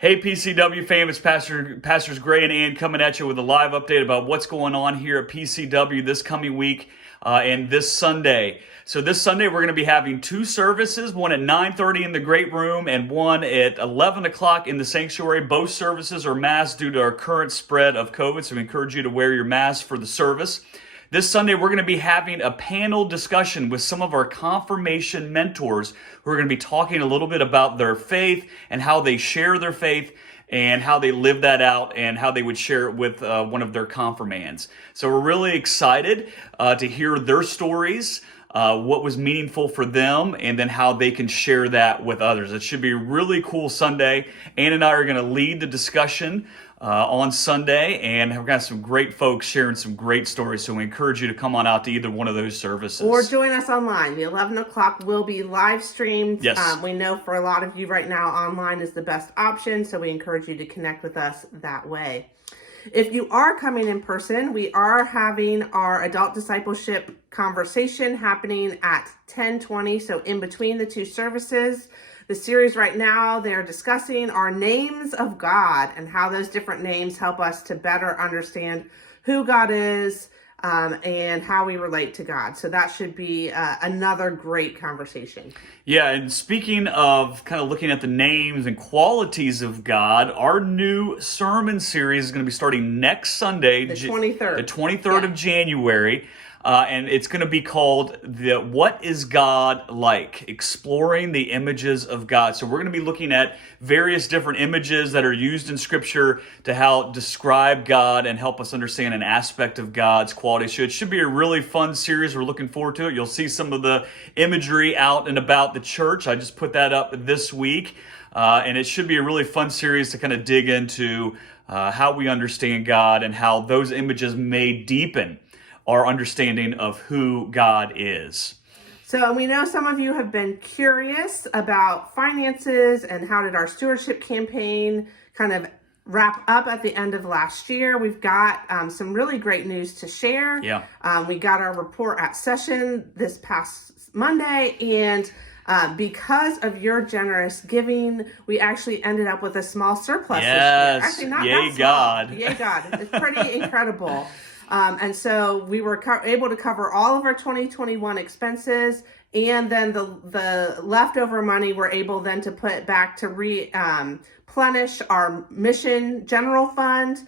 Hey PCW fam, it's Pastors Gray and Ann coming at you with a live update about what's going on here at PCW this coming week and this Sunday. So this Sunday we're going to be having two services, one at 9:30 in the Great Room and one at 11 o'clock in the sanctuary. Both services are masked due to our current spread of COVID, so we encourage you to wear your mask for the service. This Sunday, we're going to be having a panel discussion with some of our confirmation mentors who are going to be talking a little bit about their faith and how they share their faith and how they live that out and how they would share it with one of their confirmands. So we're really excited to hear their stories, what was meaningful for them, and then how they can share that with others. It should be a really cool Sunday. Ann and I are going to lead the discussion on Sunday, and we've got some great folks sharing some great stories, so we encourage you to come on out to either one of those services. Or join us online. The 11 o'clock will be live streamed. Yes. We know for a lot of you right now, online is the best option, so we encourage you to connect with us that way. If you are coming in person, we are having our adult discipleship conversation happening at 10:20, so in between the two services. The series right now, they're discussing our names of God and how those different names help us to better understand who God is and how we relate to God. So that should be another great conversation. Yeah, and speaking of kind of looking at the names and qualities of God, our new sermon series is going to be starting next Sunday, The 23rd. The 23rd of January. And it's going to be called What is God Like? Exploring the Images of God. So we're going to be looking at various different images that are used in Scripture to help describe God and help us understand an aspect of God's quality. So it should be a really fun series. We're looking forward to it. You'll see some of the imagery out and about the church. I just put that up this week. And it should be a really fun series to kind of dig into how we understand God and how those images may deepen our understanding of who God is. So we know some of you have been curious about finances and how did our stewardship campaign kind of wrap up at the end of last year. We've got some really great news to share. Yeah. We got our report at session this past Monday, and because of your generous giving, we actually ended up with a small surplus this year. Actually, not Yay, that small. God. Yay, God. It's pretty incredible. And so we were able to cover all of our 2021 expenses, and then the leftover money we're able then to put back to replenish our mission general fund,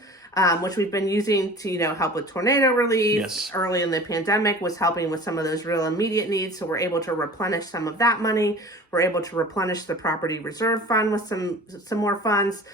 which we've been using to help with tornado relief. Yes. Early in the pandemic was helping with some of those real immediate needs, so we're able to replenish some of that money. We're able to replenish the property reserve fund with some more funds.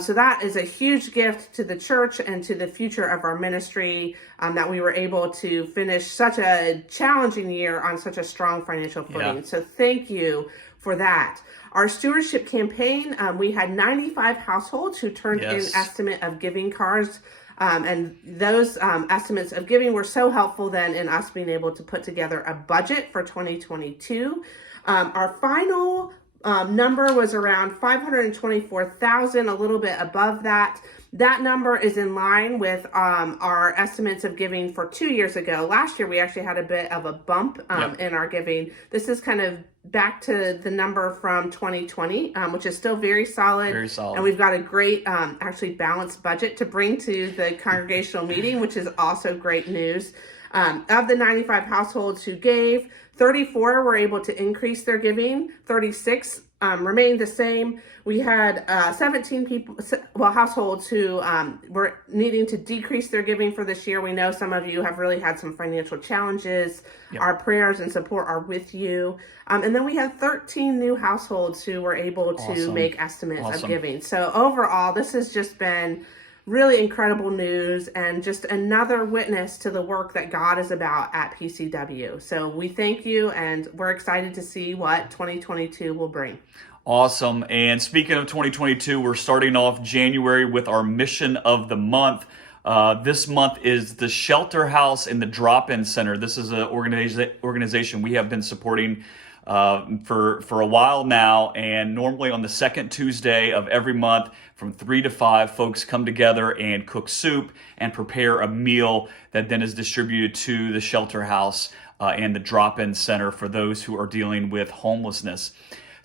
So that is a huge gift to the church and to the future of our ministry, that we were able to finish such a challenging year on such a strong financial footing. Yeah. So thank you for that. Our stewardship campaign, we had 95 households who turned in estimate of giving cards. And those estimates of giving were so helpful then in us being able to put together a budget for 2022. Our final number was around $524,000, a little bit above that. That number is in line with our estimates of giving for 2 years ago. Last year, we actually had a bit of a bump in our giving. This is kind of back to the number from 2020, which is still very solid. Very solid. And we've got a great, actually balanced budget to bring to the congregational meeting, which is also great news. Of the 95 households who gave, 34 were able to increase their giving, 36 remained the same. We had 17 households who were needing to decrease their giving for this year. We know some of you have really had some financial challenges. Yep. Our prayers and support are with you. And then we had 13 new households who were able to make estimates of giving. So overall, this has just been really incredible news and just another witness to the work that God is about at PCW. So we thank you, and we're excited to see what 2022 will bring. Awesome. And speaking of 2022, we're starting off January with our mission of the month. This month is the Shelter House and the Drop-In Center. This is an organization we have been supporting for a while now, and normally on the second Tuesday of every month from 3 to 5, folks come together and cook soup and prepare a meal that then is distributed to the Shelter House and the Drop-In Center for those who are dealing with homelessness.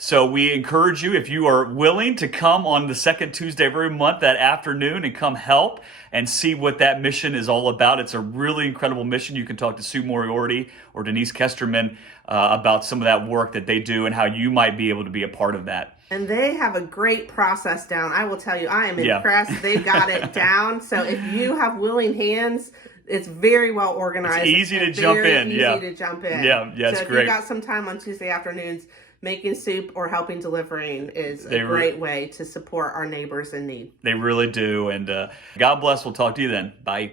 So we encourage you, if you are willing, to come on the second Tuesday of every month that afternoon and come help and see what that mission is all about. It's a really incredible mission. You can talk to Sue Moriarty or Denise Kesterman about some of that work that they do and how you might be able to be a part of that. And they have a great process down. I will tell you, I am impressed. They got it down. So if you have willing hands, it's very well organized. It's easy to jump in. Easy to jump in. Yeah, it's so if great. you got some time on Tuesday afternoons, making soup or helping delivering is a great way to support our neighbors in need. They really do. And God bless. We'll talk to you then. Bye.